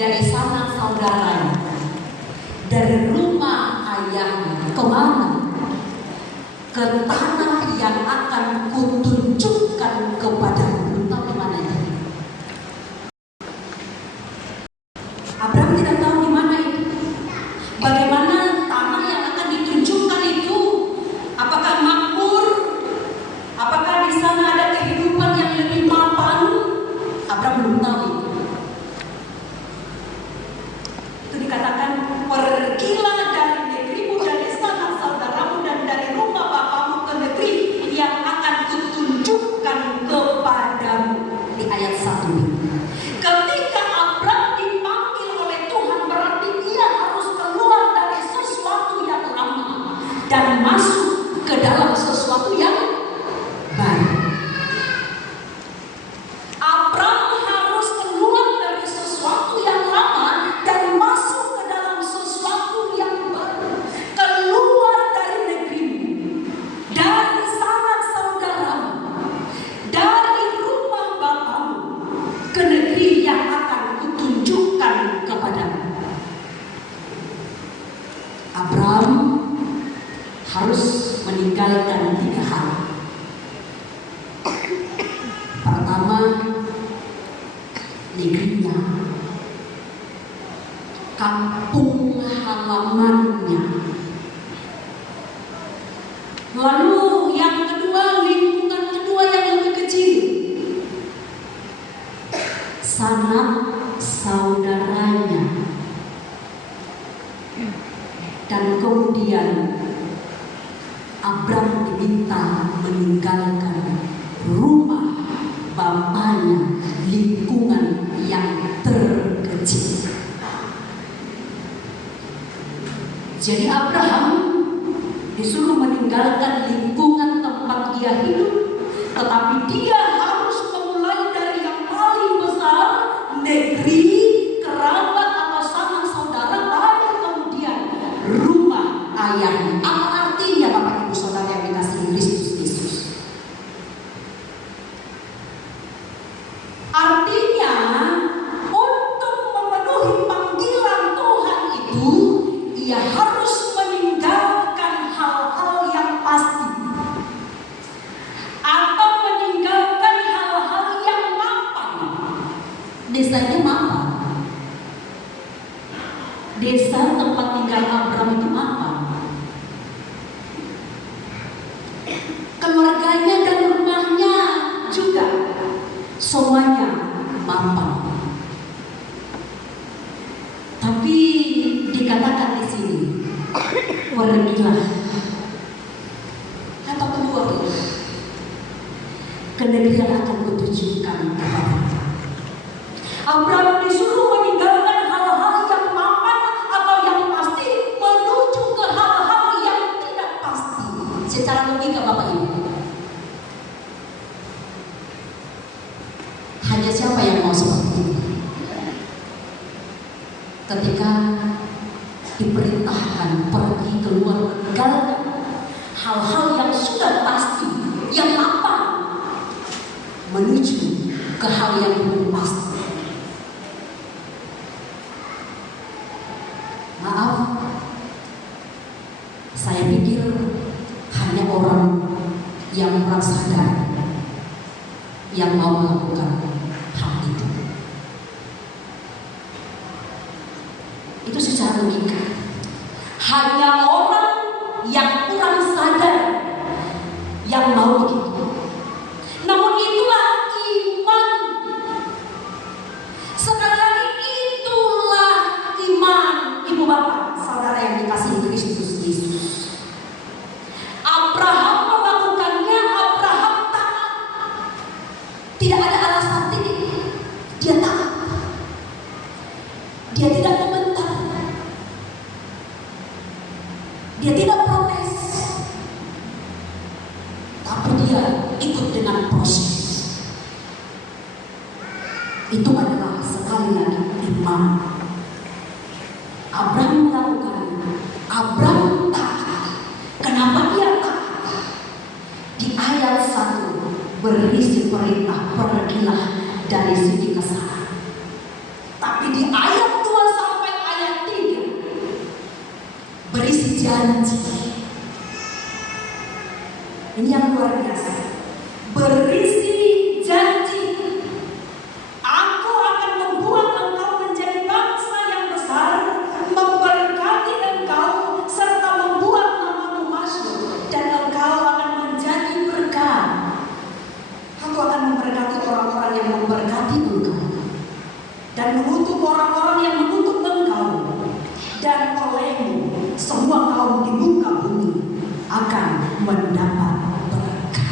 dari sanak saudaranya, dari rumah ayahnya, kemana? Ke tanah yang akan kutunjukkan kepadamu. Belum tahu di mana itu. Abraham tidak tahu di mana itu. Bagaimana tanah yang akan ditunjukkan itu? Apakah makmur? Apakah di sana ada kehidupan yang lebih mapan? Abraham belum tahu itu. Itu dikatakan, pergilah dari negerimu, dari sanak saudaramu, dan dari rumah bapamu ke negeri yang akan kutunjukkan kepadamu. Di ayat 1. Ketika Abraham dipanggil oleh Tuhan, berarti dia harus keluar dari sesuatu yang lama dan masuk ke dalam sesuatu yang baru. Abraham harus keluar dari sesuatu yang lama dan masuk ke dalam sesuatu yang baru. Keluar dari negerimu, dari sanak saudaramu, dari rumah bapamu, ke negeri yang akan kutunjukkan kepadamu. Abraham harus meninggalkan 3 hal. Pertama, negerinya, kampung halamannya. Lalu yang kedua, lingkungan kedua yang lebih kecil, sanak saudaranya. Dan kemudian Abraham diminta meninggalkan rumah bapaknya, lingkungan yang terkecil. Jadi Abraham disuruh meninggalkan lingkungan tempat dia hidup, tetapi dia harus memulai dari yang paling besar, negeri, kerabat atau sanak saudara, baru kemudian rumah ayahnya. Apa artinya Bapak Ibu Saudara yang dikasihi Kristus Yesus? Artinya untuk memenuhi panggilan Tuhan itu, ia harus meninggalkan hal-hal yang pasti, atau meninggalkan hal-hal yang mapan. Desanya mapan. Desa tempat tinggal Abraham itu mapan. Keluarganya dan rumahnya juga semuanya mapan. Tapi dikatakan di sini, pergilah atau keluarlah ke negeri yang akan kutunjukkan kepadamu. Abraham disuruh meninggalkan hal-hal yang mapan atau yang pasti, menuju ke hal-hal yang tidak pasti. Secara logika Bapak Ibu, hanya siapa yang mau seperti itu? Ketika diperintahkan pergi keluar, meninggalkan hal-hal yang sudah pasti, yang mapan, menuju ke hal yang belum pasti. Maaf, saya pikir hanya orang yang merasa sadar yang mau melakukan hal itu. Itu secara logika. Hanya orang yang kurang sadar yang mau begitu. Namun itulah iman. Sekali lagi, itulah iman, Ibu Bapak Saudara yang dikasihi Kristus Yesus. Abraham melakukannya, Abraham taat. Tidak ada alasan dia taat. Dia tidak membentak. Dia tidak protes. Tapi dia ikut dengan proses. Itu adalah sekali lagi iman. Abraham melakukan, Abraham taat. Kenapa dia taat? Di ayat 1 berisi perintah, pergilah dari sini ke sana. Tapi di ayat berisi janji. Ini yang luar biasa. Berisi janji. Aku akan membuat engkau menjadi bangsa yang besar, memberkati engkau, serta membuat namamu masyhur, dan engkau akan menjadi berkat. Aku akan memberkati orang-orang yang memberkati engkau, dan mengutuk orang-orang yang mengutuk engkau, dan olehmu semua kaum di muka bumi akan mendapat berkat.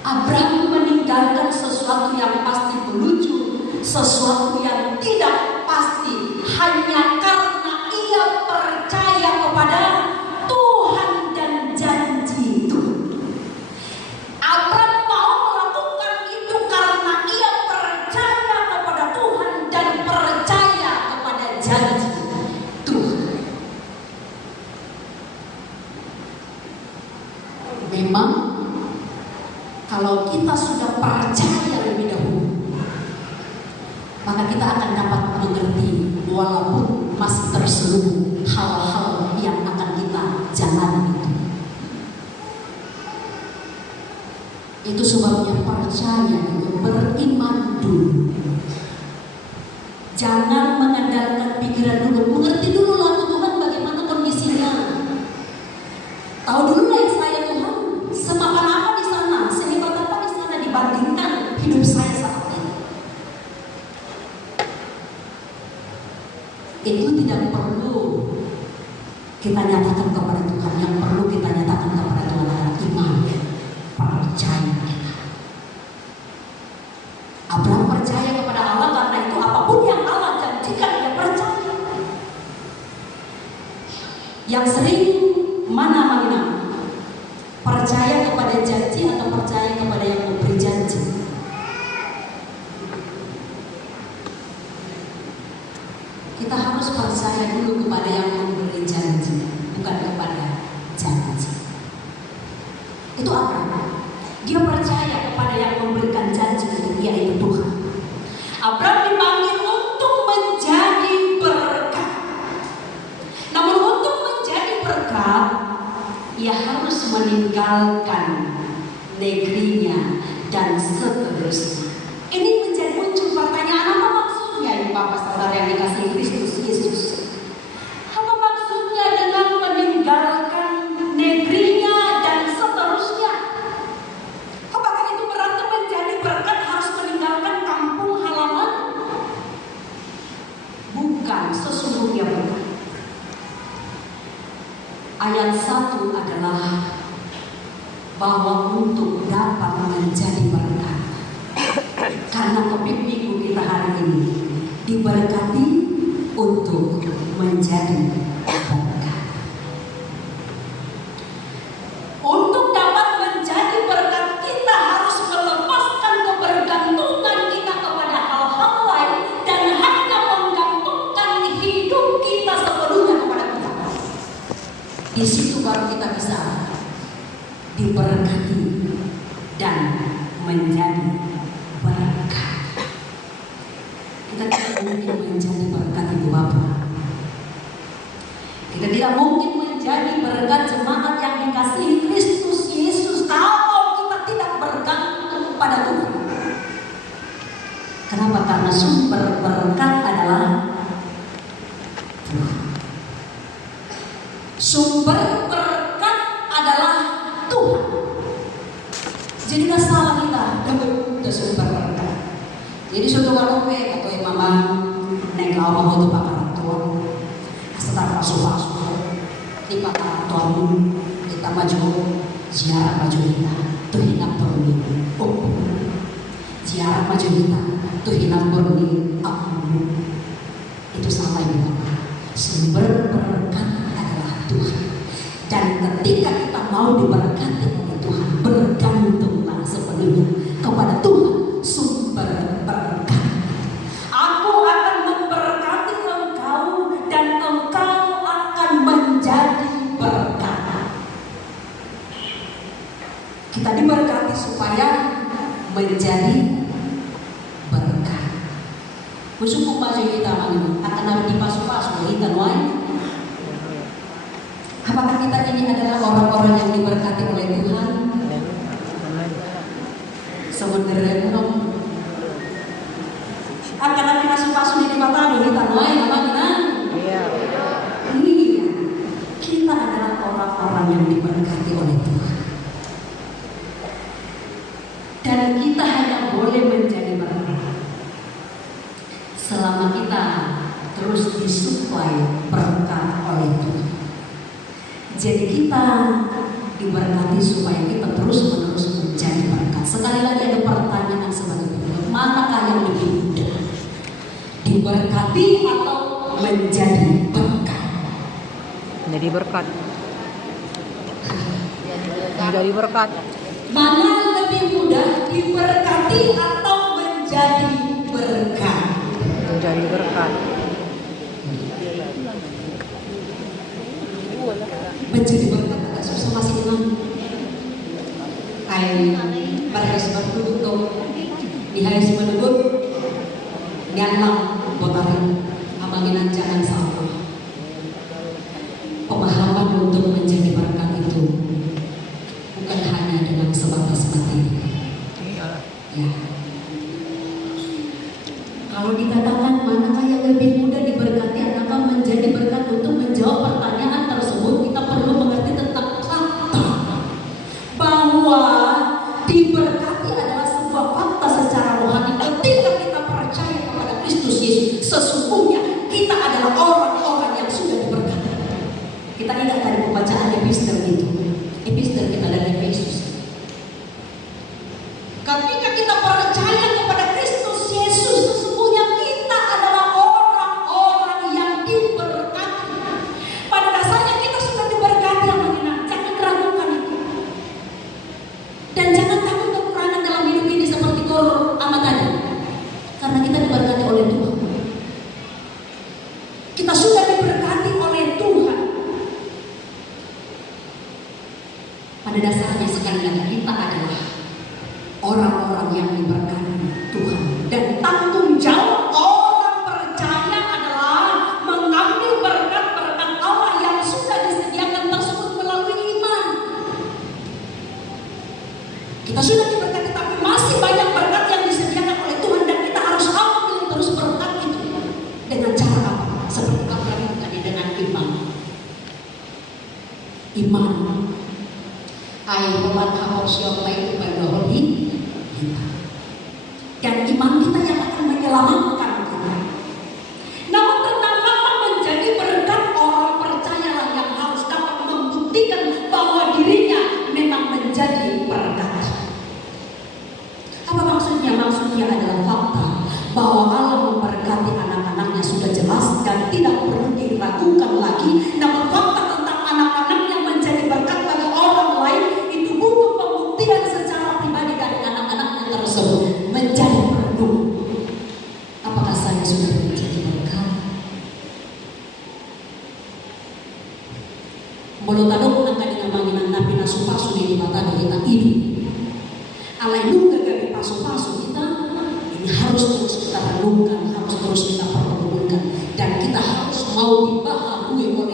Abraham meninggalkan sesuatu yang pasti menuju sesuatu yang tidak pasti hanya karena ia percaya kepada Tuhan dan janji itu. Abraham mau melakukan itu karena ia percaya kepada Tuhan dan percaya kepada janji Tuhan. Memang kalau kita sudah percaya lebih dahulu, maka kita akan dapat mengerti walaupun masih terselubung hal-hal yang akan kita jalani itu. Itu sebabnya percaya itu beriman dulu. Jangan mengandalkan pikiran dulu, mengerti dulu lalu Tuhan bagaimana kondisinya. Tahu dulu lah saya Tuhan, semapan apa di sana, sehebat apa di sana dibandingkan hidup saya saat ini. Itu tidak perlu kita nyatakan kepada Tuhan. Yang perlu kita nyatakan kepada Tuhan adalah iman, percaya kita. Abraham percaya kepada Allah karena itu apapun yang Allah janjikan dia percaya. Yang sering mana-mana percaya kepada janji atau percaya kepada yang memberi janji. Kita harus percaya dulu kepada yang memberi janji, bukan kepada janji. Itu apa? Dia percaya kepada yang memberikan janji, yaitu Tuhan. Abraham dipanggil untuk menjadi berkat. Namun untuk menjadi berkat, ia harus meninggalkan negerinya dan seterusnya. Ini menjadi muncul pertanyaan, apa maksudnya ini Bapak Saudara yang dikasihi Kristus Yesus? Apa maksudnya dengan meninggalkan negerinya dan seterusnya? Apakah itu berarti menjadi berkat harus meninggalkan kampung halaman? Bukan, sesungguhnya bukan. Ayat 1 adalah bahwa untuk dapat menjadi berkat. Karena topik minggu kita hari ini diberkati untuk menjadi berkat. Untuk dapat menjadi berkat, kita harus melepaskan kebergantungan kita kepada hal-hal lain dan hanya menggantungkan hidup kita sepenuhnya kepada Tuhan. Di situ baru kita bisa diberkati dan menjadi berkat. Kita tidak mungkin menjadi berkat Ibu Bapak. Kita tidak mungkin menjadi berkat jemaat yang dikasihi Kristus Yesus kalau kita tidak bergantung pada Tuhan. Kenapa? Karena sumber berkat adalah Tuhan. Sumber berkat adalah Tuhan. Jadi tidak salah kita dapat sumber berkat. Jadi suatu kali atau mama neng awal mau tuh pakar tua, setelah masuk di pakar tua kita maju ziarah maju kita tuh hinap berni, ziarah maju kita tuh hinap berni, itu salah ya Bapak. Sumber berkat adalah Tuhan. Dan ketika kita mau diberkati oleh Tuhan, bergantunglah sepenuhnya kepada Tuhan, sumber berkat. Aku akan memberkati engkau dan engkau akan menjadi berkat. Kita diberkati supaya menjadi berkat. Musuh maju kita akan karena di pasu-pasu kita lain. Apakah kita ini adalah orang-orang yang diberkati oleh Tuhan? Sebenarnya akan ada pasu-pasu di mata kita lain apa kita? Iya. Kita adalah orang-orang yang diberkati oleh Tuhan. Dan kita hanya boleh menjadi berkat selama kita terus disuplai berkat oleh Tuhan. Jadi kita diberkati supaya kita terus-menerus menjadi berkat. Sekali lagi ada pertanyaan sebagai berikut, manakah yang lebih mudah? Diberkati atau menjadi berkat? Menjadi berkat. Menjadi berkat. Mana lebih mudah, diberkati atau menjadi berkat? Menjadi berkat. Menjadi berkat agak susah masih ingat. Pada hari sebab itu di hari sebab itu nyalang botarin amanginan jangan salah. Pemahaman untuk menjadi berkat itu bukan hanya dengan sebatas materi. Ya. Kalau dikatakan manakah yang lebih mudah diberkati atau menjadi berkat, untuk menjawab pertanyaan tersebut kita perlu mengerti tentang fakta bahwa diberkati adalah sebuah fakta secara rohani. Ketika kita percaya kepada Kristus Yesus, sesungguhnya kita adalah orang-orang yang sudah diberkati. Kita ingat tadi pembacaan epistel itu, epistel kita dari Efesus. Ketika kita percaya kepada Kristus Yesus, sesungguhnya kita adalah orang-orang yang diberkati. Pada dasarnya kita sudah diberkati yang menyenangkan. Jangan ragukan itu. Dan jangan takut kekurangan dalam hidup ini seperti Kor amat tadi. Karena kita diberkati oleh Tuhan. Kita sudah diberkati oleh Tuhan. Pada dasarnya sekali lagi kita adalah orang-orang yang diberkati Tuhan. Dan tanggung jawab orang percaya adalah mengambil berkat-berkat Allah yang sudah disediakan tersebut melalui iman. Kita sudah diberkati, tapi masih banyak berkat yang disediakan oleh Tuhan, dan kita harus ambil terus berkat itu. Dengan cara apa? Seperti apa tadi, dengan iman. Iman. Iman harus siapa itu berdoa. Dan iman kita yang akan menyelamatkan kita. Namun tentang apa menjadi berkat, orang percayalah yang harus dapat membuktikan bahwa dirinya memang menjadi berkat. Apa maksudnya? Maksudnya adalah fakta bahwa Allah memberkati anak-anaknya sudah jelas dan tidak perlu diragukan lagi. Namun fakta tentang anak-anaknya menjadi berkat bagi orang lain itu butuh pembuktian secara pribadi dari anak-anaknya tersebut menjadi berkat. Apakah saya sudah menjadi berkat? Mulut aduk angka dengan manginan nabi nasu-pasu di mata kita ini. Alainuga dari pasu-pasu kita ini harus terus kita renungkan, harus terus kita perhatikan, dan kita harus mau dibaharui oleh